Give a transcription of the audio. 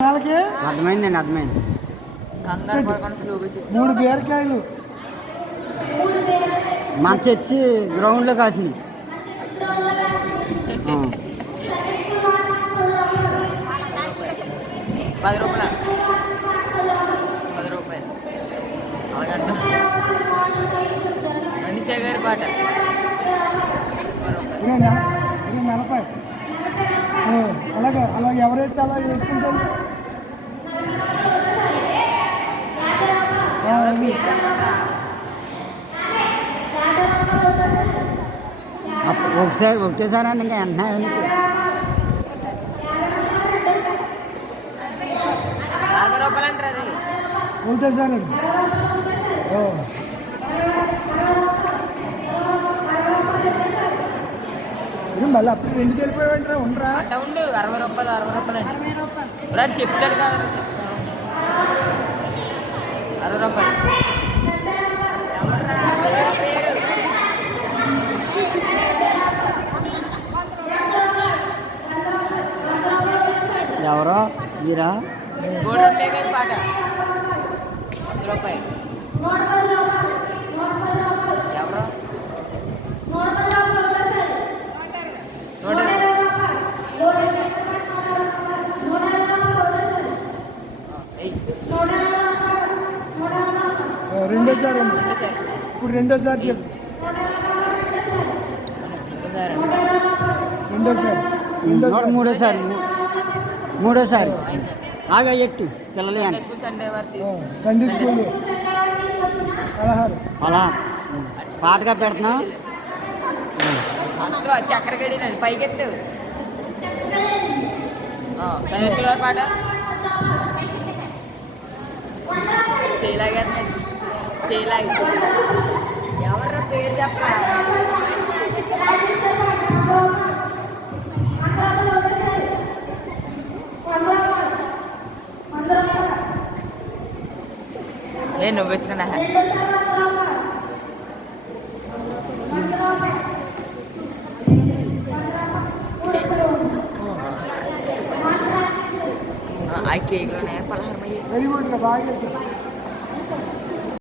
అర్థమైందండి, అర్థమైంది. 3 బీరకాయలు మన చర్చి గ్రౌండ్లో కాసినాయి. ₹10 అలాగంట మనిషి గారి పాట 40. అలాగే ఎవరైతే అలా చేసుకుంటారు. ఒకటేసారి అండి, ఇంకా వెంటనే ₹60 అంటారు. ఒకటేసారి అండి. మళ్ళీ అప్పుడు 2కి వెళ్ళిపోయావంటే ఉండరా అట్ట ఉండు. ₹60 అండి. చెప్తాడు కదా, ₹60. ఎవరో మీరా? గోల్డెన్ బేకర్ పాట ₹100. ఎవరో రెండోసారి ఇప్పుడు రెండోసారి చెప్పు. మూడోసారి ఆగా ఎట్టు పిల్లలు అని సండే స్కూల్ అలా పాటగా పెడుతున్నా. చక్కెరగడి పైకెట్టు పాట చేయలాగా ఎవరు పేరు చెప్పరా? నువ్వు వచ్చుకున్నా ఆ కేక్ పలహారం వెరీ గుడ్ బాగా